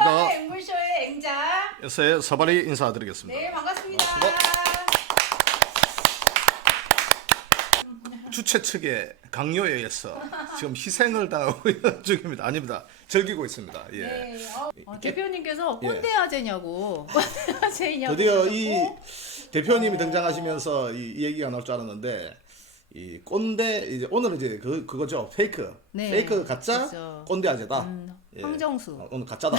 안녕하십니까. 앵물쇼의 앵자. 에서의 서발이 인사드리겠습니다. 네, 반갑습니다. 주최 측의 강요에 의해서 지금 희생을 당하고 있는 중입니다. 아닙니다. 즐기고 있습니다. 예. 네, 대표님께서 꼰대아재냐고. 꼰대아재냐고. 드디어 이 대표님이 등장하시면서 이 얘기가 나올 줄 알았는데 이 꼰대 이제 오늘은 이제 그거죠. 페이크. 네, 페이크 가짜 그렇죠. 꼰대 아재다. 예. 황정수. 오늘 가짜다.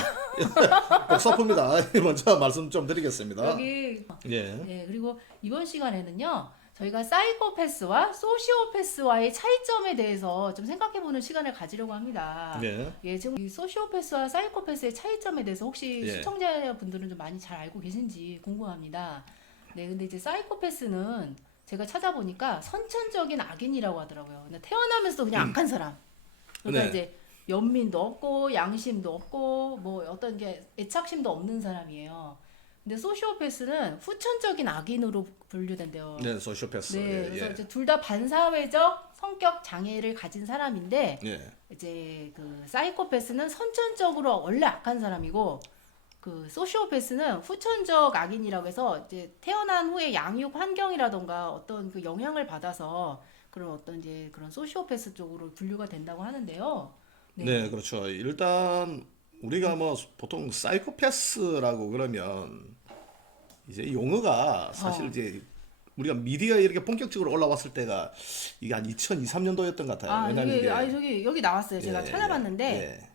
복사품입니다. 먼저 말씀 좀 드리겠습니다. 여기. 예. 네, 그리고 이번 시간에는요. 저희가 사이코패스와 소시오패스와의 차이점에 대해서 좀 생각해보는 시간을 가지려고 합니다. 예. 예, 지금 이 소시오패스와 사이코패스의 차이점에 대해서 혹시 예. 시청자분들은 좀 많이 잘 알고 계신지 궁금합니다. 네, 근데 이제 사이코패스는 제가 찾아보니까 선천적인 악인이라고 하더라고요. 근데 태어나면서 그냥 악한 사람. 그러니까 네. 이제 연민도 없고 양심도 없고 뭐 어떤 게 애착심도 없는 사람이에요. 근데 소시오패스는 후천적인 악인으로 분류된대요. 네, 소시오패스. 네, 예. 그래서 이제 둘 다 반사회적 성격 장애를 가진 사람인데 예. 이제 그 사이코패스는 선천적으로 원래 악한 사람이고 그 소시오패스는 후천적 악인이라고 해서 이제 태어난 후에 양육 환경이라던가 어떤 그 영향을 받아서 그런 어떤 이제 그런 소시오패스 쪽으로 분류가 된다고 하는데요. 네, 그렇죠. 일단 우리가 뭐 보통 사이코패스라고 그러면 이제 용어가 사실 이제 우리가 미디어에 이렇게 본격적으로 올라왔을 때가 이게 한 2023년도였던 것 같아요. 아, 왜냐면 이게 이게 저기 여기 나왔어요. 제가 예, 찾아봤는데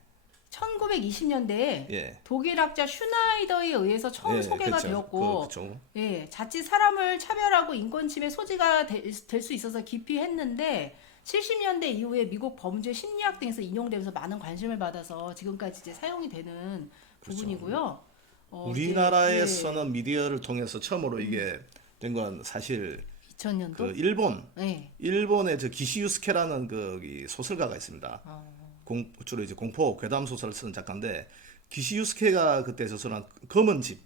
1920년대에 예. 독일학자 슈나이더에 의해서 처음 예, 소개가 그렇죠. 되었고 그렇죠. 예, 자칫 사람을 차별하고 인권 침해 소지가 될 수 있어서 기피했는데 70년대 이후에 미국 범죄 심리학 등에서 인용되면서 많은 관심을 받아서 지금까지 이제 사용이 되는 부분이고요. 우리나라에서는 미디어를 통해서 처음으로 이게 된 건 사실 2000년도 그 일본 네. 일본의 저 기시유스케라는 그 소설가가 있습니다. 주로 이제 공포 괴담 소설을 쓰는 작가인데 기시유스케가 그때 저술한 검은 집이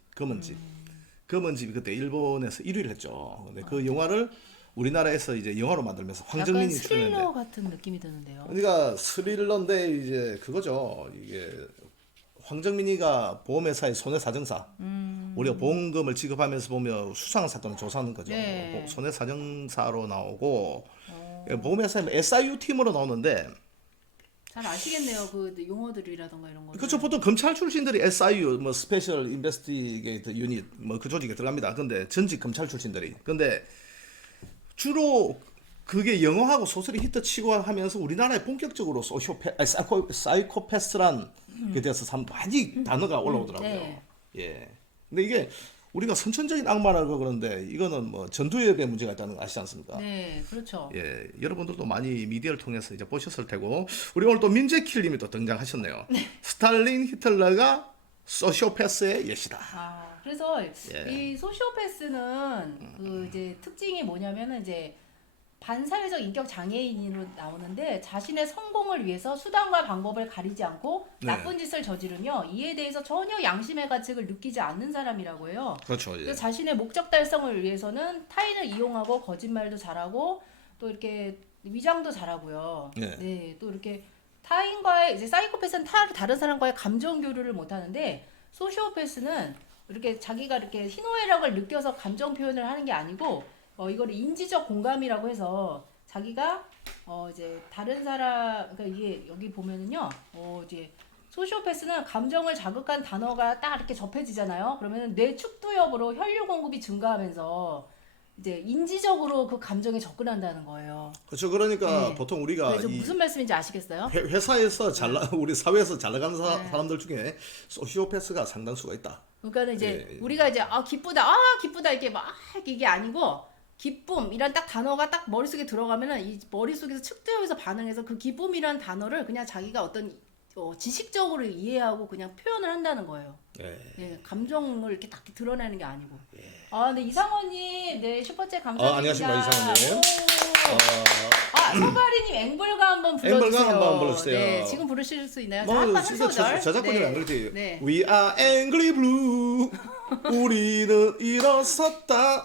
그때 일본에서 1위를 했죠. 근데 그 영화를 우리나라에서 이제 영화로 만들면서 약간 황정민이 스릴러 출연했는데 같은 느낌이 드는데요. 그러니까 스릴러인데 이제 그거죠. 이게 황정민이가 보험회사의 손해사정사. 우리가 보험금을 지급하면서 보면 수상한 사건을 조사하는 거죠. 네. 손해사정사로 나오고 보험회사의 SIU 팀으로 나오는데 잘 아시겠네요. 그 용어들이라던가 이런 거. 그렇죠. 보통 검찰 출신들이 SIU 뭐 스페셜 인베스티게이터 유닛 뭐 그 조직에 들어갑니다. 근데 전직 검찰 출신들이. 근데 주로 그게 영화하고 소설이 히트치고 하면서 우리나라에 본격적으로 사이코패스란 게 돼서 많이 단어가 올라오더라고요. 네. 예. 근데 이게 우리가 선천적인 악마라고 그러는데 이거는 뭐 전두엽에 문제가 있다는 거 아시지 않습니까? 네, 그렇죠. 예, 여러분들도 많이 미디어를 통해서 이제 보셨을 테고 우리 오늘 또 민재킬님이 또 등장하셨네요. 스탈린 히틀러가 소시오패스의 예시다. 아, 그래서 예. 이 소시오패스는 그 이제 특징이 뭐냐면은 이제 반사회적 인격 장애인으로 나오는데 자신의 성공을 위해서 수단과 방법을 가리지 않고 네. 나쁜 짓을 저지르며 이에 대해서 전혀 양심의 가책을 느끼지 않는 사람이라고 해요. 그렇죠. 예. 그래서 자신의 목적 달성을 위해서는 타인을 이용하고 거짓말도 잘하고 또 이렇게 위장도 잘하고요. 네. 네, 또 이렇게 타인과의 이제 사이코패스는 다른 사람과의 감정 교류를 못 하는데 소시오패스는 이렇게 자기가 이렇게 희노애락을 느껴서 감정 표현을 하는 게 아니고 이거를 인지적 공감이라고 해서 자기가 이제 다른 사람 그러니까 이게 여기 보면은요 이제 소시오패스는 감정을 자극한 단어가 딱 이렇게 접해지잖아요. 그러면 뇌 축두엽으로 혈류 공급이 증가하면서 이제 인지적으로 그 감정에 접근한다는 거예요. 그렇죠. 그러니까 네. 보통 우리가 그래서 무슨 말씀인지 아시겠어요? 회사에서 우리 사회에서 잘 나가는 네. 사람들 중에 소시오패스가 상당수가 있다. 그러니까는 이제 예. 우리가 이제 기쁘다 이게 막 이게 아니고 기쁨이란 딱 단어가 딱 머릿속에 들어가면은 이 머릿속에서 측두엽에서 반응해서 그 기쁨이란 단어를 그냥 자기가 어떤 지식적으로 이해하고 그냥 표현을 한다는 거예요. 예. 네, 감정을 이렇게 딱 드러내는 게 아니고. 네, 이상원님, 네, 슈퍼챗 감사드립니다. 안녕하십니까, 이상원님. 서바리님, 앵벌가 한번 불러주세요. 앵벌가 한번 불러주세요. 네, 지금 부르실 수 있나요? 뭐 한 진짜 소절. 저작권이 네. 안 그렇지. 네. We are angry blue. 우리는 일어섰다.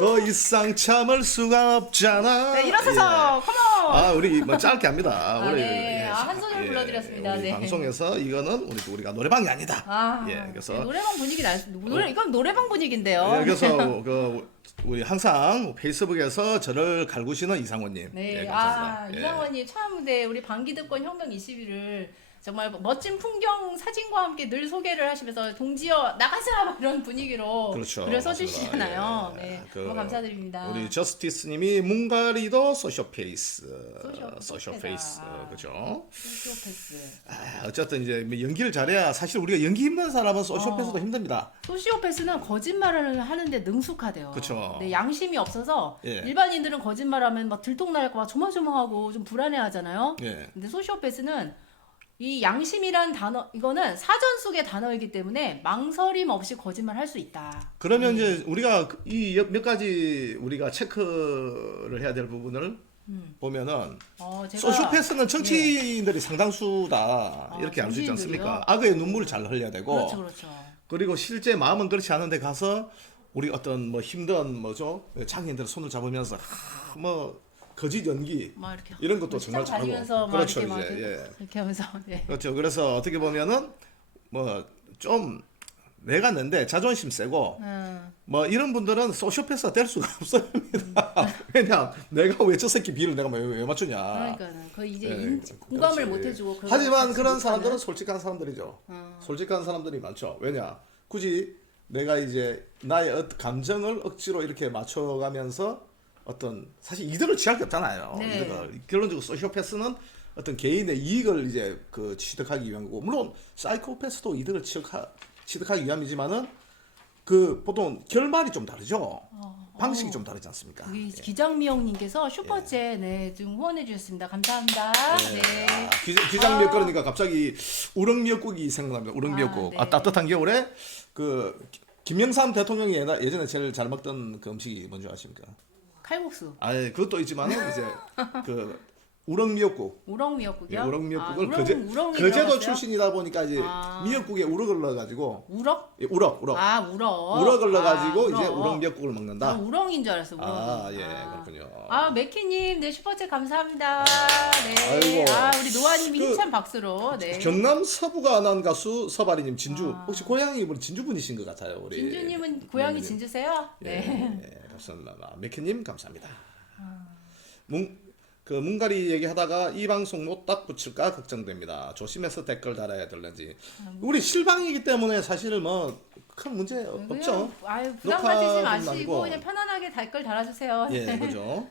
더 이상 참을 수가 없잖아. 네, 일어서서, 컴온! 우리 뭐 짧게 합니다. 우리 네. 한 소절 불러드렸습니다. 같습니다. 우리 네. 방송에서 이거는 우리가 노래방이 아니다. 아, 예, 그래서 네, 노래방 분위기 이건 노래방 분위기인데요. 예, 그래서 우리 항상 페이스북에서 저를 갈구시는 이상원님. 네, 예, 감사합니다. 예. 이상원님 참, 네, 우리 방기득권 혁명 21을 정말 멋진 풍경 사진과 함께 늘 소개를 하시면서 동지여 나가자 막 이런 분위기로 그렇죠. 글을 써주시잖아요. 예. 네, 너무 감사드립니다. 우리 저스티스님이 문가리도 소쇼페이스, 소쇼페이스. 그죠? 소시오패스. 어쨌든 이제 뭐 연기를 잘해야 사실 우리가 연기 힘든 사람은 소쇼패스도 힘듭니다. 소시오패스는 거짓말을 하는데 능숙하대요. 그쵸. 네, 양심이 없어서 예. 일반인들은 거짓말하면 막 들통날까 봐 조마조마하고 좀 불안해하잖아요. 예. 근데 소시오패스는 이 양심이란 단어, 이거는 사전 속의 단어이기 때문에 망설임 없이 거짓말 할 수 있다. 그러면 이제 우리가 이 몇 가지 우리가 체크를 해야 될 부분을 보면은 제가 소시오패스는 정치인들이 상당수다 이렇게 알 수 있지 정치인들이요? 않습니까? 악의 눈물을 잘 흘려야 되고 그렇죠, 그렇죠. 그리고 실제 마음은 그렇지 않은데 가서 우리 어떤 뭐 힘든 뭐죠 장애인들 손을 잡으면서 뭐 거짓 연기 막 이렇게 이런 것도 정말 시장 잘하고 다니면서 막 그렇죠 이렇게 막 이제 이렇게 하면서 네. 그렇죠. 그래서 어떻게 보면은 뭐 좀 내가 는데 자존심 세고 뭐 이런 분들은 소시오패스가 될 수가 없습니다. 왜냐 내가 왜 저 새끼 비를 내가 왜 맞추냐. 그러니까는 그 이제 예, 공감을 그렇지. 못 해주고 하지만 그런 못하는- 사람들은 솔직한 사람들이죠. 솔직한 사람들이 많죠. 왜냐 굳이 내가 이제 나의 어떤 감정을 억지로 이렇게 맞춰가면서 어떤 사실 이득을 취할 게 없잖아요. 네. 이득을 결론적으로 소시오패스는 어떤 개인의 이익을 이제 그 취득하기 위한 거고 물론 사이코패스도 이득을 취득하기 위함이지만은 그 보통 결말이 좀 다르죠. 방식이 좀 다르지 않습니까? 우리 기장미영님께서 슈퍼챗 네, 좀 후원해 주셨습니다. 감사합니다. 네. 기장미역 그러니까 갑자기 우럭미역국이 생각납니다. 우럭미역국. 네. 따뜻한 겨울에 그 김영삼 대통령이 예전에 제일 잘 먹던 그 음식이 뭔지 아십니까? 칼국수. 그것도 있지만은 이제 그 우럭미역국. 우럭미역국이요? 예, 우럭미역국을 우렁이 거제도 들어갔어요? 출신이다 보니까 이제 미역국에 우럭을 넣어가지고 우럭? 예, 우럭. 우럭. 우럭을 넣어가지고 우럭. 이제 우럭미역국을 먹는다. 우렁인 줄 알았어. 그렇군요. 맥키님, 네 슈퍼챗 감사합니다. 네. 아이고. 우리 노아님이 그 힘찬 박수로. 네. 경남 서부가 난 가수 서바리님 진주 혹시 고향이 진주 분이신 것 같아요. 우리 진주님은 고향이 네. 진주세요? 네. 감사합니다. 맥키님 감사합니다. 문가리 얘기하다가 이 방송 못 딱 붙일까 걱정됩니다. 조심해서 댓글 달아야 될는지. 우리 실방이기 때문에 사실은 뭐 큰 문제 없죠. 부담 가지지 녹화는 마시고 아니고. 그냥 편안하게 댓글 달아주세요. 예, 그죠.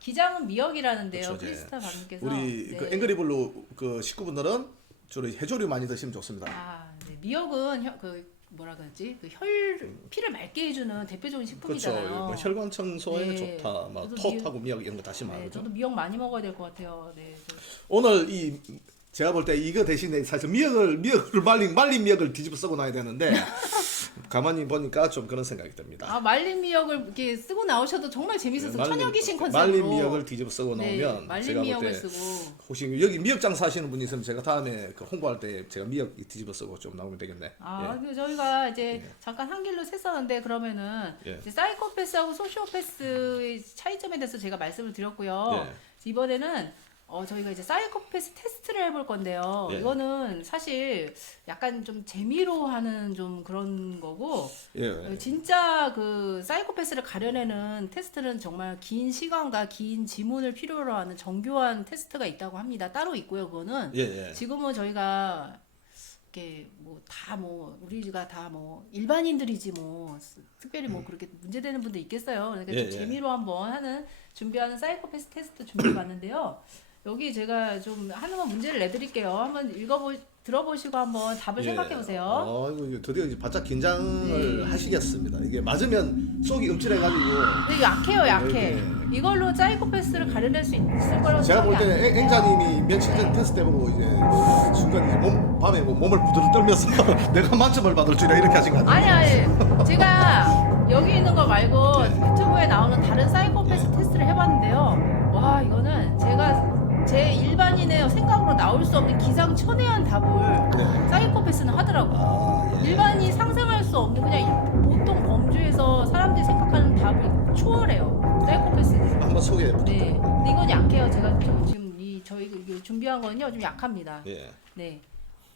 기장은 미역이라는데요. 그렇죠, 크리스타 박님께서. 우리 네. 그 앵그리블루 그 식구분들은 주로 해조류 많이 드시면 좋습니다. 네. 미역은 뭐라 그러지? 피를 맑게 해주는 대표적인 그렇죠. 식품이잖아요. 뭐 혈관 청소에 네. 좋다. 막 저도 톳하고 미역 이런 거 다시 네, 말하죠. 저도 미역 많이 먹어야 될 것 같아요. 네. 오늘 제가 볼 때 이거 대신에 사실 미역을 말린 미역을 뒤집어 쓰고 놔야 되는데 가만히 보니까 좀 그런 생각이 듭니다. 말린 미역을 이렇게 쓰고 나오셔도 정말 재밌어서 천여귀신 컨셉으로. 말린 미역을 뒤집어 쓰고 네, 나오면 말린 제가 볼 미역을 때 쓰고. 혹시 여기 미역장 사시는 분이 있으면 제가 다음에 그 홍보할 때 제가 미역 뒤집어 쓰고 좀 나오면 되겠네. 예. 저희가 이제 잠깐 한 길로 샜었는데 그러면은 예. 이제 사이코패스하고 소시오패스의 차이점에 대해서 제가 말씀을 드렸고요. 예. 이번에는 저희가 이제 사이코패스 테스트를 해볼 건데요. 예. 이거는 사실 약간 좀 재미로 하는 좀 그런 거고, 예. 진짜 그 사이코패스를 가려내는 테스트는 정말 긴 시간과 긴 지문을 필요로 하는 정교한 테스트가 있다고 합니다. 따로 있고요, 그거는. 예. 지금은 저희가 이렇게 우리가 다 일반인들이지 특별히 그렇게 문제되는 분들 있겠어요. 그러니까 좀 재미로 한번 준비하는 사이코패스 테스트 준비해봤는데요. 여기 제가 좀 하나만 문제를 내드릴게요. 한번 들어보시고 한번 답을 생각해보세요. 이거 드디어 이제 바짝 긴장을 하시겠습니다. 이게 맞으면 속이 음칠해가지고. 근데 약해. 이걸로 사이코패스를 가려낼 수 있을 거라고 제가 볼 생각이 안 때는 돼요. 앵자님이 며칠 전 테스트 해보고 이제 순간 이제 밤에 몸을 부드러 떨면서 내가 만점을 받을 줄이야 이렇게 하신 것 같아요. 아니 제가 여기 있는 거 말고 유튜브에 나오는 다른 사이코패스 테스트를 해봤는데요. 와 이거는 제 일반인의 생각으로 나올 수 없는 기상천외한 답을 사이코패스는 하더라고요. 일반인이 상상할 수 없는 그냥 보통 범주에서 사람들이 생각하는 답이 초월해요. 사이코패스는. 한번 소개해 네. 부탁드립니다. 근데 이건 약해요. 제가 지금 저희 이게 준비한 거는요 좀 약합니다. 예. 네.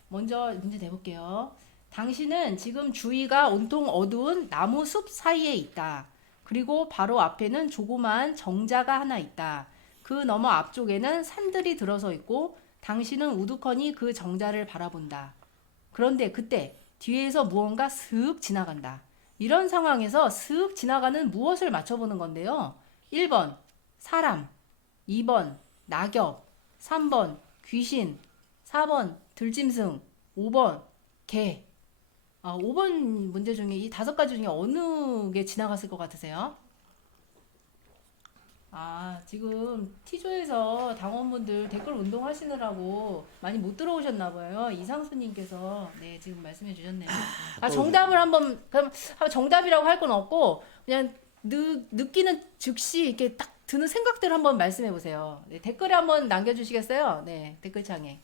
먼저 문제 내볼게요. 당신은 지금 주위가 온통 어두운 나무 숲 사이에 있다. 그리고 바로 앞에는 조그마한 정자가 하나 있다. 그 너머 앞쪽에는 산들이 들어서 있고 당신은 우두커니 그 정자를 바라본다. 그런데 그때 뒤에서 무언가 슥 지나간다. 이런 상황에서 슥 지나가는 무엇을 맞춰보는 건데요. 1번 사람, 2번 낙엽, 3번 귀신, 4번 들짐승, 5번 개. 5번 문제 중에 이 5가지 중에 어느 게 지나갔을 것 같으세요? 지금 T조에서 당원분들 댓글 운동하시느라고 많이 못 들어오셨나 봐요. 이상수님께서 네 지금 말씀해 주셨네요. 정답을 한번 그럼 정답이라고 할 건 없고 그냥 느끼는 즉시 이렇게 딱 드는 생각들 한번 말씀해 보세요. 네, 댓글에 한번 남겨주시겠어요? 네 댓글창에.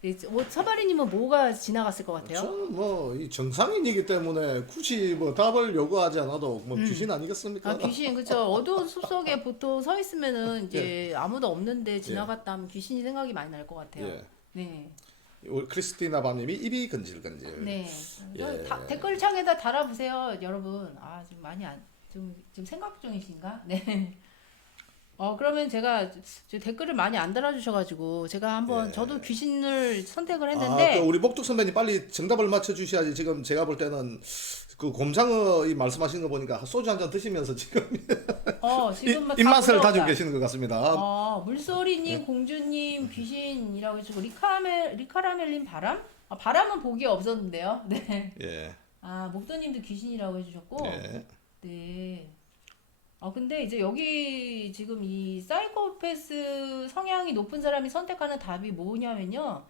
네, 서바리님은 뭐가 지나갔을 것 같아요? 저는 뭐 이 정상인이기 때문에 굳이 뭐 답을 요구하지 않아도 뭐 귀신 아니겠습니까? 귀신 그쵸. 어두운 숲속에 보통 서 있으면은 이제 아무도 없는데 지나갔다면 귀신이 생각이 많이 날 것 같아요. 예. 네. 우리 크리스티나 밤님이 입이 건질건질. 네. 예. 댓글창에다 달아보세요, 여러분. 지금 많이 좀 생각 중이신가? 네. 그러면 제가 댓글을 많이 안 달아주셔가지고 제가 한번 저도 귀신을 선택을 했는데 우리 목둑 선배님 빨리 정답을 맞춰주셔야지. 지금 제가 볼 때는 그 곰장어 이 말씀하시는 거 보니까 소주 한 잔 드시면서 지금 지금 막 입맛을 다 다지고 올라온다. 계시는 것 같습니다. 물소리님, 공주님, 귀신이라고 해주고 리카라멜님 바람? 바람은 보기 없었는데요. 네. 예. 목도님도 귀신이라고 해주셨고. 예. 네. 근데 이제 여기 지금 이 사이코패스 성향이 높은 사람이 선택하는 답이 뭐냐면요.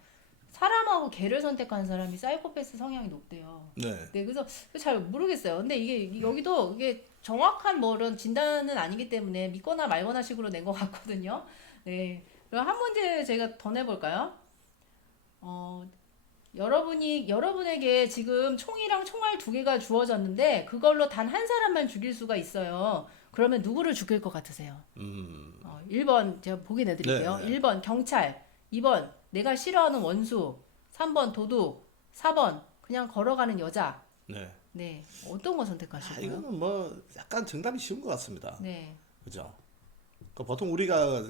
사람하고 개를 선택하는 사람이 사이코패스 성향이 높대요. 네. 네, 그래서 잘 모르겠어요. 근데 이게 여기도 이게 정확한 뭐 이런 진단은 아니기 때문에 믿거나 말거나 식으로 낸 것 같거든요. 네. 그럼 한 문제 제가 더 내볼까요? 여러분에게 지금 총이랑 총알 2개가 주어졌는데 그걸로 단 한 사람만 죽일 수가 있어요. 그러면 누구를 죽일 것 같으세요? 1번 제가 보기 내드릴게요. 네. 1번 경찰, 2번 내가 싫어하는 원수, 3번 도둑, 4번 그냥 걸어가는 여자. 네. 네, 어떤 거 선택하실까요? 이거는 뭐 약간 정답이 쉬운 것 같습니다. 네, 그죠? 보통 우리가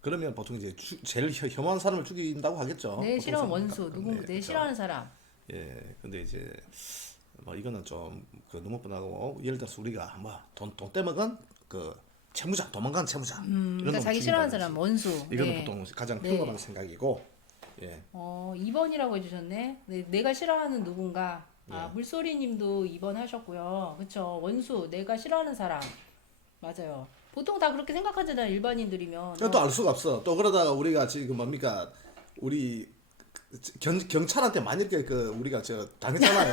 그러면 보통 이제 제일 혐오한 사람을 죽인다고 하겠죠. 내 싫어하는 보통 원수, 생각하면. 누구 내 그죠? 싫어하는 사람. 예, 근데 이제 뭐 이거는 좀 너무 뻔하고 예를 들어서 우리가 뭐 돈 떼먹은 그 채무자, 도망간 채무자 이런 그러니까 놈을 자기 싫어하는 사람 죽인다든지. 원수. 이거는 네. 보통 가장 네. 평범한 생각이고. 예. 2번이라고 해주셨네. 네, 내가 싫어하는 누군가. 네. 물소리님도 2번 하셨고요. 그쵸. 원수, 내가 싫어하는 사람. 맞아요. 보통 다 그렇게 생각하잖아요. 일반인들이면. 또 알 수가 없어. 또 그러다가 우리가 지금 뭡니까 우리 경찰한테 많이 이렇게 우리가 당했잖아요.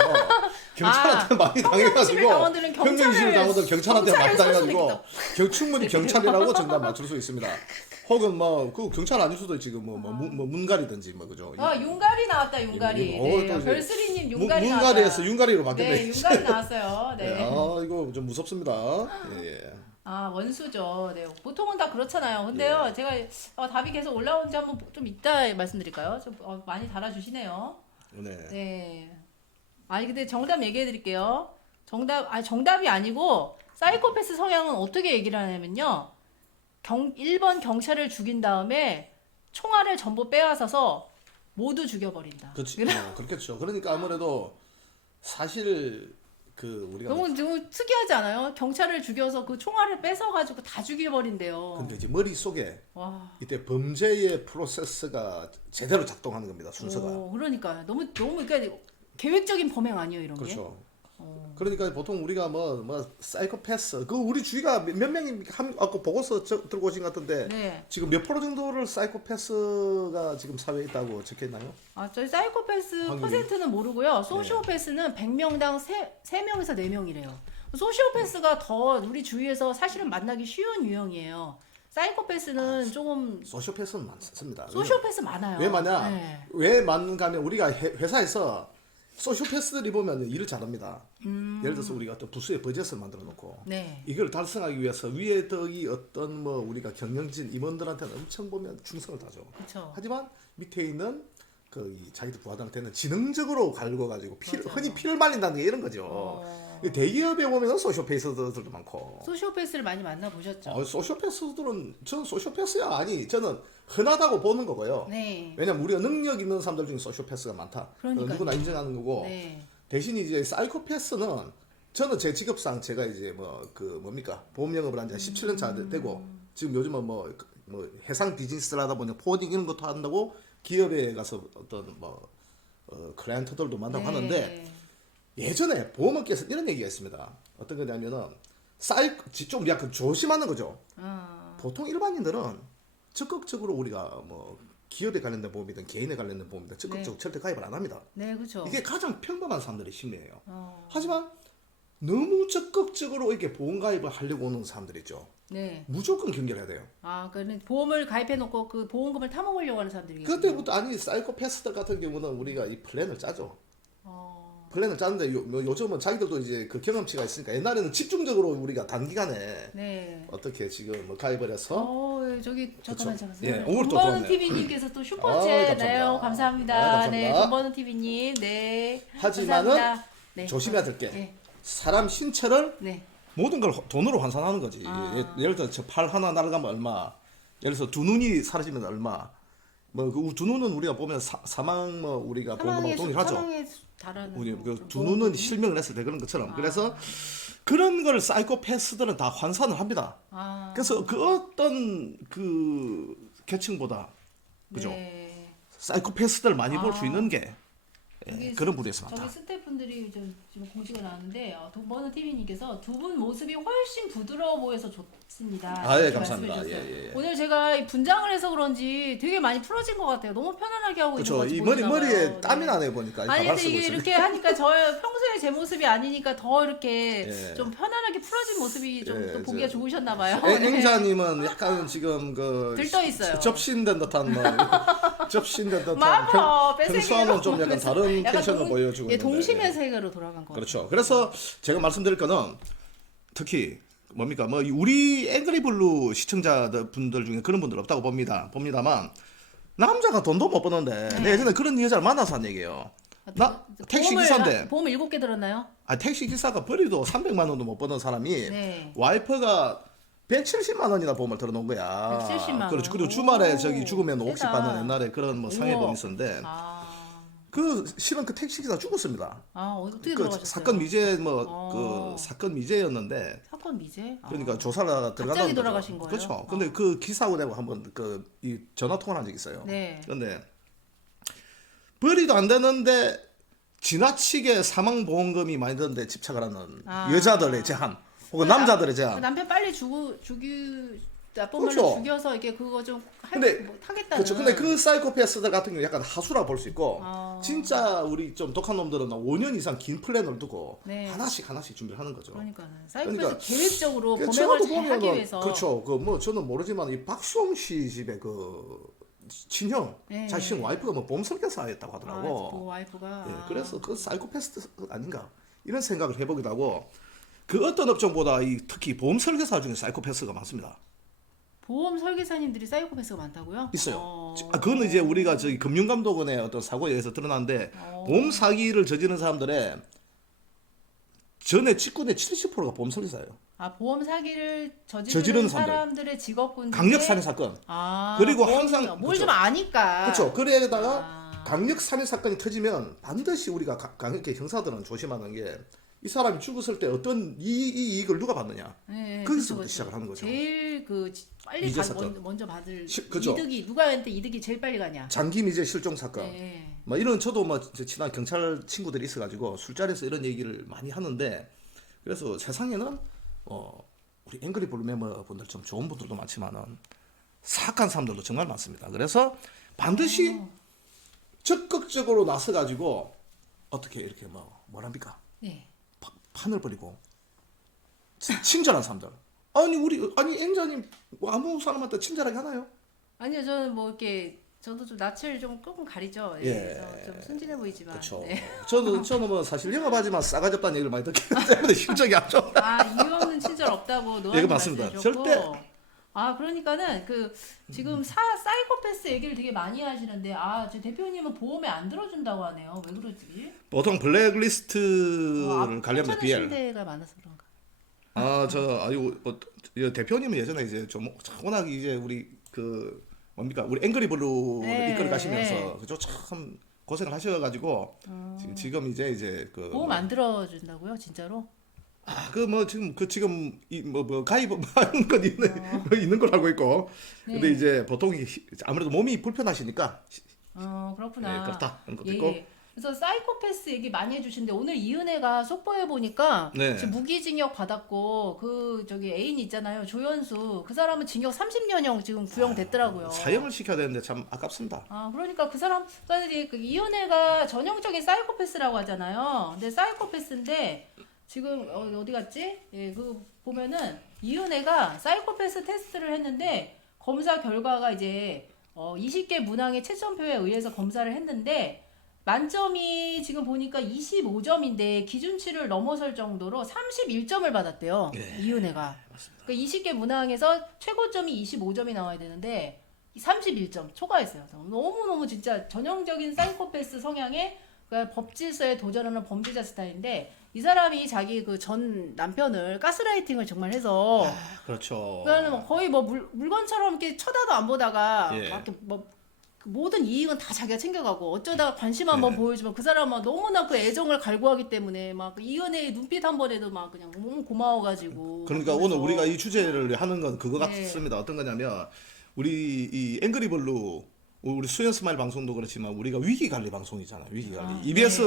경찰한테 많이 당해가지고 당원들은 평균시민 당원들 경찰한테 많이 당해가지고 경찰을 충분히 경찰이라고 정답 맞출 수 있습니다. 혹은 뭐 그 경찰 아닐 수도 있지 뭐 문갈이든지 뭐 그죠. 윤갈이 나왔다. 윤갈이. 네, 또 이제 별스리님 윤갈이 나왔다. 문갈이에서 윤갈이로 바뀌네. 네, 윤갈이 나왔어요. 네. 이거 좀 무섭습니다. 예. 원수죠. 네. 보통은 다 그렇잖아요. 근데요, 제가 답이 계속 올라오는지 한번 좀 이따 말씀드릴까요? 좀 많이 달아주시네요. 네. 네. 근데 정답 얘기해 드릴게요. 정답이 아니고, 사이코패스 성향은 어떻게 얘기를 하냐면요. 1번 경찰을 죽인 다음에 총알을 전부 빼앗아서 모두 죽여버린다. 그렇지. 그렇겠죠. 그러니까 아무래도 사실 우리가 너무 특이하지 않아요? 경찰을 죽여서 그 총알을 뺏어가지고 다 죽여버린대요. 근데 이제 머릿속에 와. 이때 범죄의 프로세스가 제대로 작동하는 겁니다. 순서가. 그러니까 너무 그러니까 계획적인 범행 아니에요, 이런 게? 그렇죠. 그러니까 보통 우리가 뭐 사이코패스 우리 주위가 몇 명이 아까 보고서 들고 오신 것 같은데 네. 지금 몇 프로 정도를 사이코패스가 지금 사회에 있다고 적혀 있나요? 저희 사이코패스 확률이? 퍼센트는 모르고요. 소시오패스는 100명당 3명에서 4명이래요. 소시오패스가 더 우리 주위에서 사실은 만나기 쉬운 유형이에요. 사이코패스는 조금 소시오패스는 많습니다. 소시오패스 많아요. 왜 많냐? 네. 왜 많은가 하면 우리가 회사에서 소시오패스들이 보면 일을 잘합니다. 예를 들어서 우리가 어떤 부수의 버젯을 만들어 놓고 네. 이걸 달성하기 위해서 위에 덕이 어떤 뭐 우리가 경영진 임원들한테는 엄청 보면 충성을 다죠. 그렇죠. 하지만 밑에 있는 이 자기들 부하들한테는 지능적으로 갈고 가지고 맞아요. 흔히 피를 말린다는 게 이런 거죠. 대기업에 보면 소시오패스들도 많고. 소시오패스를 많이 만나 보셨죠? 소시오패스들은 저는 소시오패스야 아니 저는 흔하다고 보는 거고요. 네. 왜냐면 우리가 능력 있는 사람들 중에 소시오패스가 많다. 그러니까요. 누구나 인정하는 거고. 네. 대신 이제 사이코패스는 저는 제 직업상 제가 이제 뭡니까 보험 영업을 한 지 17년 차 되고 지금 요즘은 뭐 해상 비즈니스를 하다 보니 포딩 이런 것도 한다고 기업에 가서 어떤 클라이언트들도 만나고 네. 하는데 예전에 보험업계에서 이런 얘기가 있습니다. 어떤 거냐면은 좀 약간 조심하는 거죠. 보통 일반인들은 적극적으로 우리가 뭐 기업에 관련된 보험이든 개인에 관련된 보험이든 적극적으로 절대 가입을 안 합니다. 네, 그렇죠. 이게 가장 평범한 사람들의 심리예요. 하지만 너무 적극적으로 이렇게 보험 가입을 하려고 오는 사람들 있죠. 네. 무조건 경계를 해야 돼요. 그는 보험을 가입해 놓고 그 보험금을 타먹으려고 하는 사람들이 그때부터 아니 사이코패스들 같은 경우는 우리가 이 플랜을 짜죠. 플랜을 짜는데 요즘은 자기들도 이제 그 경험치가 있으니까 옛날에는 집중적으로 우리가 단기간에 네. 어떻게 지금 뭐 가입을 해서 저기 잠깐만 그쵸. 잠깐만. 예, 오늘 또 돈버는 들어왔네요. TV님께서 또 아, 슈퍼챗 네, 감사합니다. 감사합니다. 네, 감사합니다. 돈버는 TV님 네. 하지만은 감사합니다. 네. 조심해야 될 게 네. 사람 신체를 네. 모든 걸 돈으로 환산하는 거지. 예를 들어 저 팔 하나 날아가면 얼마. 예를 들어서 두 눈이 사라지면 얼마. 그 두 눈은 우리가 보면 사망 우리가 보험하고 동일하죠. 사망에 달하는 우리 뭐 두 눈은 실명을 했을 때 그런 것처럼. 그래서 그런 걸 사이코패스들은 다 환산을 합니다. 그래서 그 어떤 그 계층보다 그죠? 네. 사이코패스들 많이 볼 수 있는 게 여기 그런 부류에서 많다. 저기 스태프분들이 지금 공지가 나왔는데 돈버는 TV님께서 두 분 모습이 훨씬 부드러워 보여서 좋습니다. 예, 이렇게 감사합니다. 말씀해 주셨어요. 예. 오늘 제가 이 분장을 해서 그런지 되게 많이 풀어진 것 같아요. 너무 편안하게 하고 있는 것 그렇죠. 같이 이 보이나 머리에 봐요. 땀이 네. 나네 보니까 아니 가발 근데 쓰고 이게 있으면. 이렇게 하니까 저 평소에 제 모습이 아니니까 더 이렇게 예. 좀 편안하게 풀어진 모습이 좀 예, 또 보기가 저- 좋으셨나 봐요. 앵자님은 약간 지금 들떠 있어요. 접신된 듯한 접신된 듯한 맞아. 뺏기는 평소와는 좀 약간 다른 약간 텐션을 보여주고 예, 있는데. 동심의 세계로 돌아간 거. 그렇죠. 그래서 제가 말씀드릴 거는 특히 뭡니까 우리 앵그리블루 시청자들 분들 중에 그런 분들 없다고 봅니다만 남자가 돈도 못 버는데 네. 내 예전에 그런 여자를 만나서 한 얘기예요. 나 택시 기사인데 보험 7개 들었나요? 택시 기사가 벌이도 300만 원도 못 버는 사람이 네. 와이프가 170만 원이나 보험을 들어놓은 거야. 170만 원. 그렇죠. 그리고 주말에 오, 저기 죽으면 50 세다. 받는 옛날에 그런 상해보험이 우와. 있었는데 그 실은 그 택시 기사 죽었습니다. 어떻게 그 들어가셨어요? 사건 미제 어. 그 사건 미제였는데 사건 미제? 그러니까 조사가 들어가다 갑자기 돌아가신 거예요? 그렇죠. 근데 그 기사하고 내가 한번 이 전화 통화를 한 적이 있어요. 네. 근데 벌이도 안 되는데 지나치게 사망 보험금이 많이 드는데 집착을 하는 여자들의 제한 혹은 남자들의 그 제한. 남편 빨리 나쁜 그렇죠. 말로 죽여서 이게 그거 좀 근데 하겠다는. 그렇죠. 근데 그 사이코패스들 같은 경우 약간 하수라 볼 수 있고 아. 진짜 우리 좀 독한 놈들은 5년 이상 긴 플랜을 두고 네. 하나씩 준비를 하는 거죠. 그러니까는 사이코패스 그러니까 계획적으로 그 범행을 저도 잘 하기 보면은 위해서. 그렇죠. 저는 모르지만 이 박수홍 씨 집에 친형 네. 자기 친 와이프가 보험 설계사였다고 하더라고. 그 와이프가. 예, 그래서 그 사이코패스 아닌가 이런 생각을 해보기도 하고 그 어떤 업종보다 특히 보험 설계사 중에 사이코패스가 많습니다. 보험 설계사님들이 사이코패스가 많다고요? 있어요. 그거는 이제 우리가 저기 금융감독원의 어떤 사고에 의해서 드러났는데 보험 사기를 저지른 사람들의 전에 직군의 70%가 보험 설계사예요. 보험 사기를 저지르는 저지르는 사람들. 사람들의 직업군 강력 살인 사건. 아, 그리고 항상 뭘 좀 아니까. 그렇죠. 그래다가 강력 살인 사건이 터지면 반드시 우리가 강력히 형사들은 조심하는 게 이 사람이 죽었을 때 어떤 이 이익을 누가 받느냐. 네, 거기서부터 그쵸. 시작을 하는 거죠. 제일 빨리 미제 사건. 먼저 받을 그죠. 이득이 누가한테 이득이 제일 빨리 가냐. 장기 미제 실종 사건. 네. 이런 저도 제 친한 경찰 친구들이 있어가지고 술자리에서 이런 얘기를 많이 하는데 그래서 세상에는 우리 앵그리 블루 멤버 분들 좀 좋은 분들도 많지만은 사악한 사람들도 정말 많습니다. 그래서 반드시 적극적으로 나서가지고 어떻게 이렇게 뭐랍니까? 네. 판을 벌이고 친절한 사람들. 아니 앵자님 아무 사람한테 친절하게 하나요? 아니요, 저는 뭐 이렇게 저도 좀 낯을 좀 조금 가리죠. 예. 예. 그래서 좀 순진해 보이지만. 그렇죠. 네. 저는 뭐 사실 영업하지만 싸가지 없다는 얘기를 많이 듣기 때문에 실적이 안 좋아. 아, 이유 없는 친절 없다고 노아님 예, 맞습니다. 말씀하셨고. 절대. 아, 그러니까는 그 지금 사이코패스 얘기를 되게 많이 하시는데 제 대표님은 보험에 안 들어준다고 하네요. 왜 그러지? 보통 블랙리스트를 관리하면 BL. 신대가 많아서 그런가? 대표님은 예전에 이제 좀 워낙 이제 우리 그 뭡니까 우리 앵그리블루를 네, 이끌어 가시면서 네. 그죠 참 고생을 하셔가지고 지금 이제 그 보험 안 들어준다고요? 진짜로? 지금 뭐 가입하는 건 있는 걸 알고 있고 네. 근데 이제 보통 아무래도 몸이 불편하시니까 그렇구나. 예, 그렇다 하는 것도 예, 있고 예. 그래서 사이코패스 얘기 많이 해주시는데 오늘 이은혜가 속보에 보니까 네. 지금 무기징역 받았고 그 저기 애인 있잖아요 조연수 그 사람은 징역 30년형 지금 구형됐더라고요. 사형을 시켜야 되는데 참 아깝습니다. 그러니까 그 사람 그러니까 이제 그 이은혜가 전형적인 사이코패스라고 하잖아요. 근데 사이코패스인데 지금 어디 갔지? 예, 그 보면은 이은혜가 사이코패스 테스트를 했는데 검사 결과가 이제 20개 문항의 채점표에 의해서 검사를 했는데 만점이 지금 보니까 25점인데 기준치를 넘어설 정도로 31점을 받았대요. 예, 이은혜가. 맞습니다. 그러니까 20개 문항에서 최고점이 25점이 나와야 되는데 31점 초과했어요. 너무너무 진짜 전형적인 사이코패스 성향의 그러니까 법질서에 도전하는 범죄자 스타일인데 이 사람이 자기 그 전 남편을 가스라이팅을 정말 해서 그렇죠. 그러니까 거의 뭐 물건처럼 이렇게 쳐다도 안 보다가 예. 막 이렇게 뭐 모든 이익은 다 자기가 챙겨가고 어쩌다가 관심 한번 보여주면 그 사람은 너무나 그 애정을 갈구하기 때문에 막 이은혜의 눈빛 한 번에도 막 그냥 너무 고마워가지고 그러니까 그래서 오늘 우리가 이 주제를 하는 건 그거 네. 같습니다. 어떤 거냐면 우리 이 앵그리블루 우리 수연 스마일 방송도 그렇지만 우리가 위기 관리 방송이잖아요. 위기 관리. EBS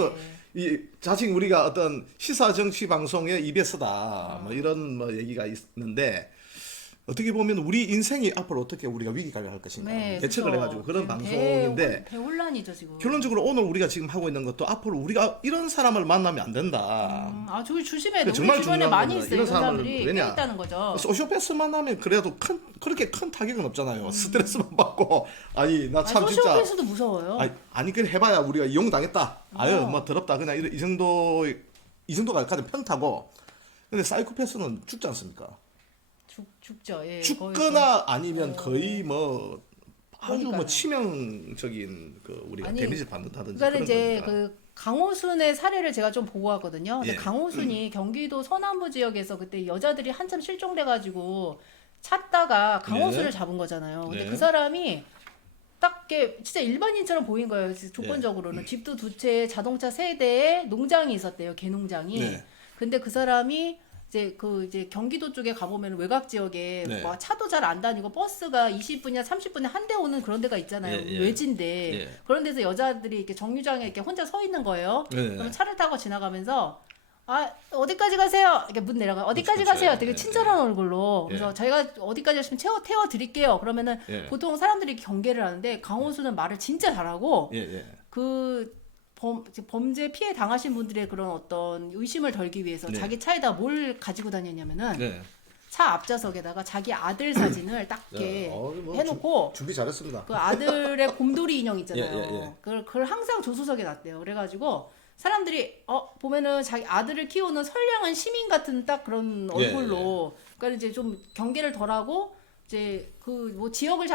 네. 이 자칭 우리가 어떤 시사 정치 방송의 EBS다. 뭐 이런 뭐 얘기가 있는데 어떻게 보면 우리 인생이 앞으로 어떻게 우리가 위기 관리할 것인가 네, 예측을 그렇죠. 해가지고 그런 지금 방송인데 대혼란이죠 지금. 결론적으로 오늘 우리가 지금 하고 있는 것도 앞으로 우리가 이런 사람을 만나면 안 된다. 저기 조심해. 그게 우리 정말 주변에 중요한 많이 겁니다. 있어요. 이런 이런 사람을 사람들이 꽤 왜냐? 있다는 거죠. 소시오패스 만나면 그래도 그렇게 큰 타격은 없잖아요. 스트레스만 받고 아니 나 참 진짜 소시오패스도 무서워요. 아니 그래 해봐야 우리가 이용당했다. 아유 뭐 더럽다 그냥 이 정도가 가장 평타고 근데 사이코패스는 죽지 않습니까? 죽죠. 예, 죽거나 아니면 거의 뭐 아주 그러니까요. 뭐 치명적인 그 우리가 아니, 데미지를 받는다든지 그러니까 그런 이제 거니까. 그 강호순의 사례를 제가 좀 보고 왔거든요. 근데 예. 강호순이 경기도 서남부 지역에서 그때 여자들이 한참 실종돼가지고 찾다가 강호순을 네. 잡은 거잖아요. 근데 네. 그 사람이 딱 이렇게 진짜 일반인처럼 보인 거예요. 조건적으로는 예. 집도 두 채, 자동차 세 대에 농장이 있었대요. 개농장이. 네. 근데 그 사람이 이제 경기도 쪽에 가보면 외곽 지역에 네. 막 차도 잘 안 다니고 버스가 20분이나 30분에 한 대 오는 그런 데가 있잖아요. 예, 예. 외진데 예. 그런 데서 여자들이 이렇게 정류장에 이렇게 혼자 서 있는 거예요. 네. 그럼 차를 타고 지나가면서 어디까지 가세요? 이렇게 문 내려가 어디까지 그렇죠. 가세요? 예, 되게 예, 친절한 얼굴로. 예. 그래서 저희가 어디까지 하시면 태워 드릴게요. 그러면은 예. 보통 사람들이 경계를 하는데 강호수는 말을 진짜 잘하고 예, 예. 그 범죄 피해 당하신 분들의 그런 어떤 의심을 덜기 위해서 네. 자기 차에다 뭘 가지고 다녔냐면은 네. 차 앞좌석에다가 자기 아들 사진을 딱 이렇게 뭐 해놓고 준비 잘했습니다. 그 아들의 곰돌이 인형 있잖아요. 예, 예. 그걸 항상 조수석에 놨대요. 그래가지고 사람들이 보면은 자기 아들을 키우는 선량한 시민 같은 딱 그런 예, 얼굴로 그러니까 이제 좀 경계를 덜하고 이제 그 지역을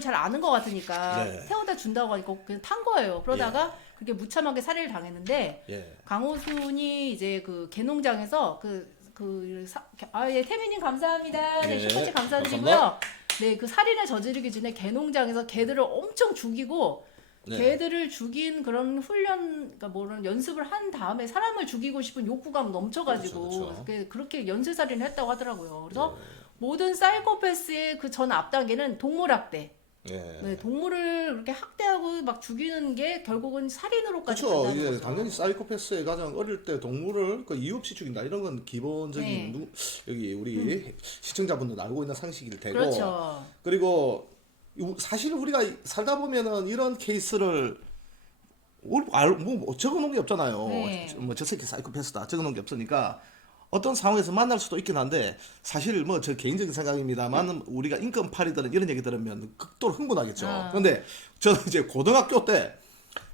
잘 아는 것 같으니까 네. 태워다 준다고 하니까 그냥 탄 거예요. 그러다가 그렇게 무참하게 살해를 당했는데 예. 강호순이 이제 그 개농장에서 예, 태민님 감사합니다. 네, 예, 슈퍼챗 감사드리고요. 감사합니다. 네, 그 살인을 저지르기 전에 개농장에서 개들을 엄청 죽이고 네. 개들을 죽인 그런 그러니까 뭐런 연습을 한 다음에 사람을 죽이고 싶은 욕구가 넘쳐가지고 그렇죠, 그렇죠. 그렇게 연쇄살인을 했다고 하더라고요. 그래서 모든 사이코패스의 그 전 앞단계는 동물학대. 예. 네, 동물을 그렇게 학대하고 막 죽이는 게 결국은 살인으로까지 그렇죠. 간다는 이게 거죠. 당연히 사이코패스의 가장 어릴 때 동물을 그 이유 없이 죽인다 이런 건 기본적인 네. 여기 우리 시청자분들 알고 있는 상식일 테고. 그렇죠. 그리고 사실 우리가 살다 보면은 이런 케이스를 뭐 적어놓은 게 없잖아요. 네. 뭐 저 새끼 사이코패스다 적어놓은 게 없으니까 어떤 상황에서 만날 수도 있긴 한데 사실 뭐 저 개인적인 생각입니다만 우리가 인권파리들은 이런 얘기 들으면 극도로 흥분하겠죠. 그런데 저는 이제 고등학교 때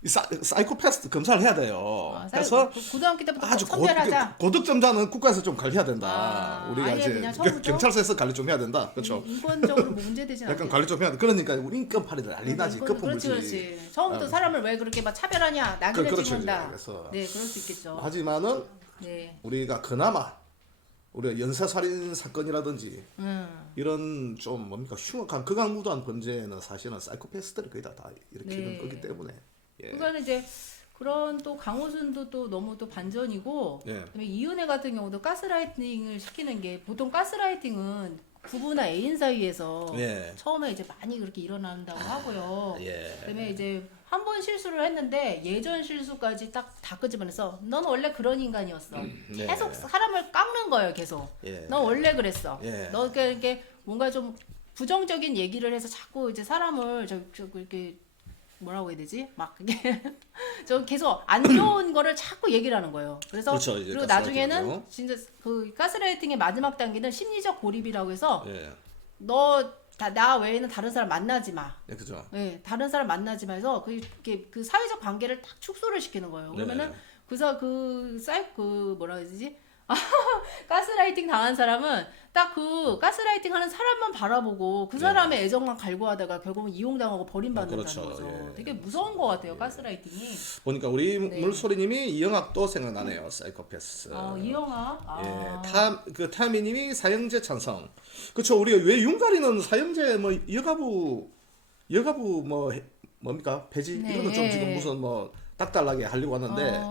이 사이코패스 검사를 해야 돼요. 그래서 고등학교 때부터 아주 선별하자. 고득점자는 국가에서 좀 관리해야 된다. 우리가 아예 이제 그냥 처음부터? 경찰서에서 관리 좀 해야 된다. 그렇죠. 인권적으로 뭐 문제되진 않아요. 약간 관리 좀 해야 돼. 그러니까 우리 인권파리들 난리나지. 그렇지, 끝부분이지. 그렇지. 처음부터 사람을 왜 그렇게 막 차별하냐, 낙인을 그렇죠, 찍는다. 그래서. 네, 그럴 수 있겠죠. 하지만은 네, 우리가 그나마 우리가 연쇄살인 사건이라든지 이런 좀 뭡니까 흉악한 극악무도한 범죄는 사실은 사이코패스들이 거의 다 일으키는 네. 거기 때문에. 예. 그거는 이제 그런 또 강호순도 또 너무 또 반전이고, 예. 그다음에 이은혜 같은 경우도 가스라이팅을 시키는 게 보통 가스라이팅은 부부나 애인 사이에서 예. 처음에 이제 많이 그렇게 일어난다고 하고요. 예. 그다음에 이제 한 번 실수를 했는데 예전 실수까지 딱 다 끄집어내서 넌 원래 그런 인간이었어. 네. 계속 사람을 깎는 거예요, 계속. 예. 넌 원래 그랬어. 예. 너 이렇게 뭔가 좀 부정적인 얘기를 해서 자꾸 이제 사람을 저 이렇게 뭐라고 해야 되지? 막 그게 저 계속 안 좋은 거를 자꾸 얘기를 하는 거예요. 그래서 그렇죠, 이제 그리고 가스라이팅이죠. 나중에는 진짜 그 가스라이팅의 마지막 단계는 심리적 고립이라고 해서 예. 나 외에는 다른 사람 만나지 마. 예, 그죠. 예, 다른 사람 만나지 마서 그 사회적 관계를 딱 축소를 시키는 거예요. 그러면은 그 뭐라 해야 되지? 가스라이팅 당한 사람은 딱 그 가스라이팅 하는 사람만 바라보고 그 사람의 애정만 갈구하다가 결국은 이용당하고 버림받는다는 그렇죠. 거죠. 예. 되게 무서운 것 같아요, 가스라이팅이. 보니까 우리 네. 물소리님이 이영학도 생각나네요. 사이코패스. 이영아. 그 타미님이 사형제 찬성. 그렇죠. 우리가 왜 윤가리는 사형제 뭐 여가부 뭐 뭡니까 폐지 네. 이런 거 좀 지금 무슨 뭐 딱달라게 하려고 하는데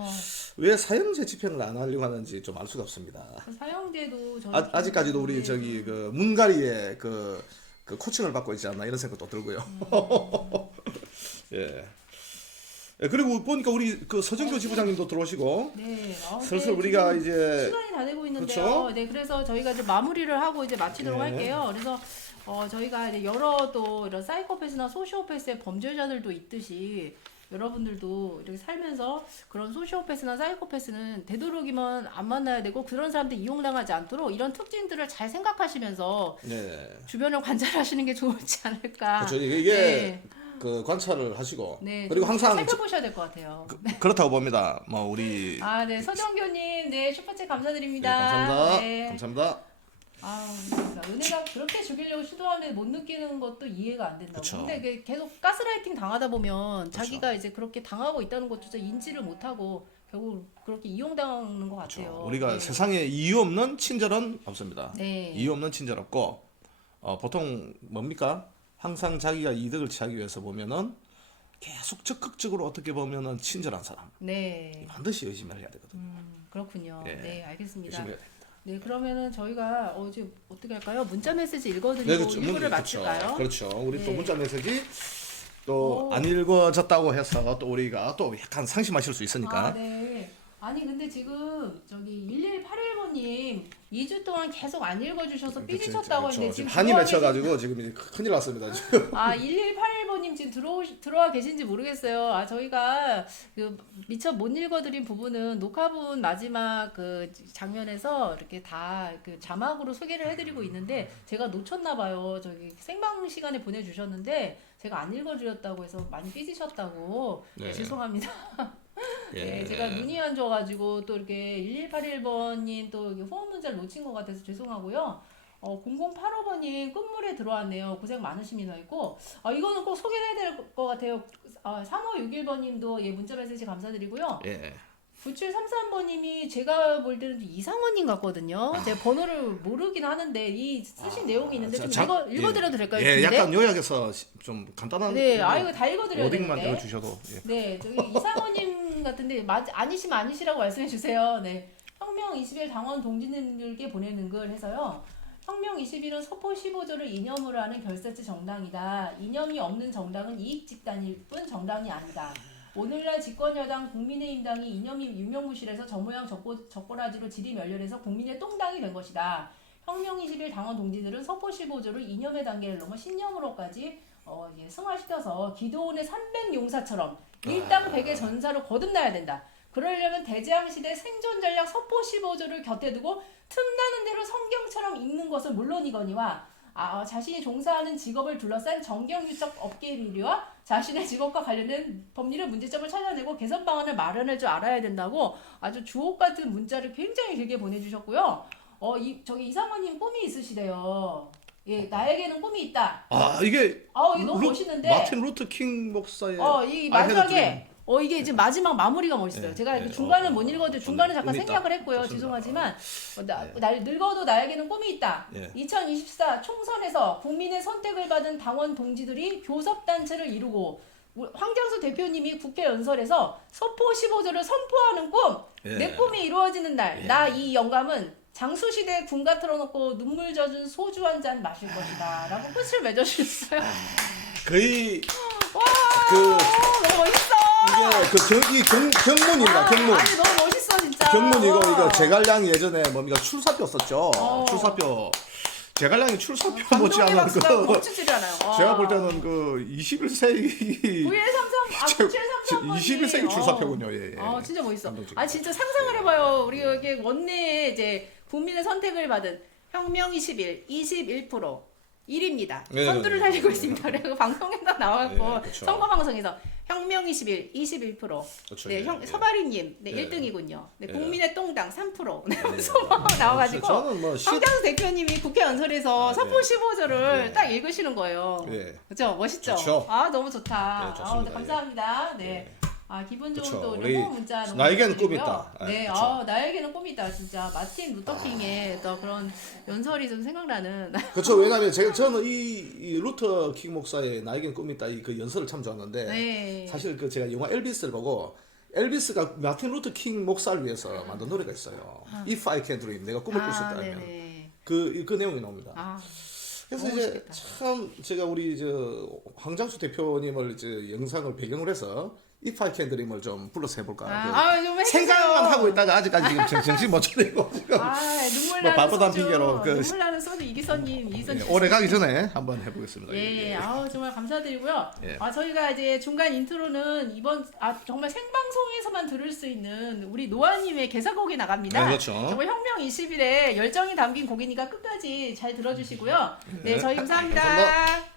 왜 사형제 집행을 안 하려고 하는지 좀 알 수가 없습니다. 사형제도 저는 아직까지도 우리 저기 그 문가리의 그 코칭을 받고 있지 않나 이런 생각도 들고요. 예. 예, 그리고 보니까 우리 그 서정교 지부장님도 들어오시고 네, 슬슬 우리가 이제 시간이 다 되고 있는데요. 그렇죠? 네, 그래서 저희가 이제 마무리를 하고 이제 마치도록 예. 할게요. 그래서 저희가 이제 여러 또 이런 사이코패스나 소시오패스의 범죄자들도 있듯이 여러분들도 이렇게 살면서 그런 소시오패스나 사이코패스는 되도록이면 안 만나야 되고 그런 사람들 이용당하지 않도록 이런 특징들을 잘 생각하시면서 네. 주변을 관찰하시는 게 좋지 않을까. 그렇죠. 이게 네. 그 관찰을 하시고 네, 그리고 좀 항상 살펴보셔야 될 것 같아요. 그렇다고 봅니다. 뭐 우리 네, 서정교님, 네, 슈퍼챗 네, 감사드립니다. 감사합니다. 네. 감사합니다. 진짜 은혜가 그렇게 죽이려고 시도하는데 못 느끼는 것도 이해가 안 된다고. 그쵸. 근데 이게 계속 가스라이팅 당하다 보면 자기가 이제 그렇게 당하고 있다는 것조차 인지를 못하고 결국 그렇게 이용당하는 것 같아요. 그렇죠. 우리가 네. 세상에 이유 없는 친절은 없습니다. 네. 이유 없는 친절 없고 보통 뭡니까? 항상 자기가 이득을 취하기 위해서 보면은 계속 적극적으로 어떻게 보면은 친절한 사람 네. 반드시 의심을 해야 되거든요. 그렇군요. 예. 네, 알겠습니다. 의심해야 됩니다. 네, 그러면은 저희가 이제 어떻게 할까요? 문자 메시지 읽어드리고 네, 그렇죠. 일부를 마칠까요? 그렇죠. 우리 또 네. 문자 메시지 또 오. 안 읽어졌다고 해서 또 우리가 또 약간 상심하실 수 있으니까. 네. 아니 근데 지금 저기 1181번님 2주 동안 계속 안 읽어주셔서 삐지셨다고 했는데 지금 한이 들어와 맺혀가지고 지금 이제 큰일 났습니다 지금. 1181번님 지금 들어와 계신지 모르겠어요. 저희가 그 미처 못 읽어드린 부분은 녹화분 마지막 그 장면에서 이렇게 다 그 자막으로 소개를 해드리고 있는데 제가 놓쳤나 봐요. 저기 생방 시간에 보내주셨는데 제가 안 읽어드렸다고 해서 많이 삐지셨다고. 네. 죄송합니다. 예. 네, 제가 눈이 안 좋아가지고 또 이렇게 1181번님 또 호응 문자를 놓친 것 같아서 죄송하고요. 0085번님 끝물에 들어왔네요. 고생 많으십니다 했고 이거는 꼭 소개를 해야 될 것 같아요. 3561번님도 문자 메시지 감사드리고요. 예. 9733번님이 제가 볼 때는 이상원님 같거든요. 제가 번호를 모르긴 하는데 이 쓰신 내용이 있는데 좀 읽어드려도 될까요? 예, 긴데? 약간 요약해서 좀 간단한. 네, 이거 다 읽어드려야 워딩만 되는데. 들어주셔도. 예. 네, 저기 이상호님 같은데 아니시면 아니시라고 말씀해 주세요. 네, 혁명 20일 당원 동지들께 보내는 글 해서요. 혁명 20일은 서포 15조를 이념으로 하는 결사체 정당이다. 이념이 없는 정당은 이익 집단일 뿐 정당이 아니다. 오늘날 집권여당 국민의힘당이 이념이 유명무실해서 저모양 저꼬라지로 질이 멸렬해서 국민의 똥당이 된 것이다. 혁명 20일 당원 동지들은 서포 15조를 이념의 단계를 넘어 신념으로까지 승화시켜서 기도원의 300용사처럼 일당 100의 전사로 거듭나야 된다. 그러려면 대재앙시대 생존 전략 서포 15조를 곁에 두고 틈나는 대로 성경처럼 읽는 것은 물론이거니와 자신이 종사하는 직업을 둘러싼 정경유적 업계 비리와 자신의 직업과 관련된 법률의 문제점을 찾아내고 개선 방안을 마련할 줄 알아야 된다고 아주 주옥 같은 문자를 굉장히 길게 보내주셨고요. 저기 이상원님 꿈이 있으시대요. 예, 나에게는 꿈이 있다. 이게 이게 너무 멋있는데. 마틴 루터 킹 목사의 이 마지막에 이게 이제 마지막 마무리가 멋있어요. 네, 제가 네. 중간을 못 읽어도 중간에 잠깐 꿈이 있다. 생략을 했고요. 좋습니다. 죄송하지만 늙어도 나에게는 꿈이 있다. 예. 2024 총선에서 국민의 선택을 받은 당원 동지들이 교섭단체를 이루고 황장수 대표님이 국회 연설에서 서포 15조를 선포하는 꿈. 예. 내 꿈이 이루어지는 날. 예. 나 이 영감은 장수시대 군가 틀어놓고 눈물 젖은 소주 한 잔 마실 것이다. 라고 끝을 맺어주셨어요. 거의 너무 멋있어. 이게 경문입니다. 경문. 아니 너무 멋있어 진짜. 경문 이거 제갈량이 예전에 뭡니까 출사표 썼죠. 출사표. 제갈량이 출사표 못지않은 멋지지잖아요. 제가 볼 때는 21세기 21세기 출사표군요. 예. 진짜 멋있어. 감동적이다. 진짜 상상을 해봐요. 우리 이게 원내에 이제 국민의 선택을 받은 혁명 21% 1입니다. 네, 선두를 네, 달리고 네, 있습니다. 그리고 방송에도 나왔고 네, 그렇죠. 선거 방송에서 혁명 21% 그렇죠. 네, 예. 서바리님 예. 1등이군요. 네, 예. 국민의 똥당 3% 네, 소방 나와가지고 저는 황장수 대표님이 국회 연설에서 서포 15조를 네. 딱 읽으시는 거예요. 예. 그죠? 멋있죠? 좋죠. 너무 좋다. 네, 좋습니다. 네, 감사합니다. 네. 기분 좋은 그쵸. 또 우리 응원 문자 너무 나에게는 꿈이 감사드리고요. 있다. 네, 그쵸. 나에게는 꿈이 있다. 진짜 마틴 루터킹의 또 그런 연설이 좀 생각나는. 그렇죠. 왜냐하면 저는 이 루터 킹 목사의 나에겐 꿈이 있다 그 연설을 참 좋았는데 네. 사실 제가 영화 엘비스를 보고 엘비스가 마틴 루터 킹 목사를 위해서 만든 노래가 있어요. If I Can Dream, 내가 꿈을 꿀 수 있다면 네네. 그 내용이 나옵니다. 그래서 너무 이제 멋있겠다. 참 제가 우리 황장수 대표님을 영상을 배경으로 해서 If I Can Dream을 좀 불러서 해볼까. 좀 해주세요. 생각만 하고 있다가 아직까지 지금 정신 못 차리고 지금 눈물 나는 바쁘다는 소주. 핑계로 눈물 나는 소주 이기선님. 올해 가기 전에 한번 해보겠습니다. 예. 정말 감사드리고요. 예. 저희가 이제 중간 인트로는 이번 정말 생방송에서만 들을 수 있는 우리 노아님의 개사곡이 나갑니다. 네, 그렇죠. 정말 혁명 20일에 열정이 담긴 곡이니까 끝까지 잘 들어주시고요. 네, 저희 감사합니다. 감사합니다.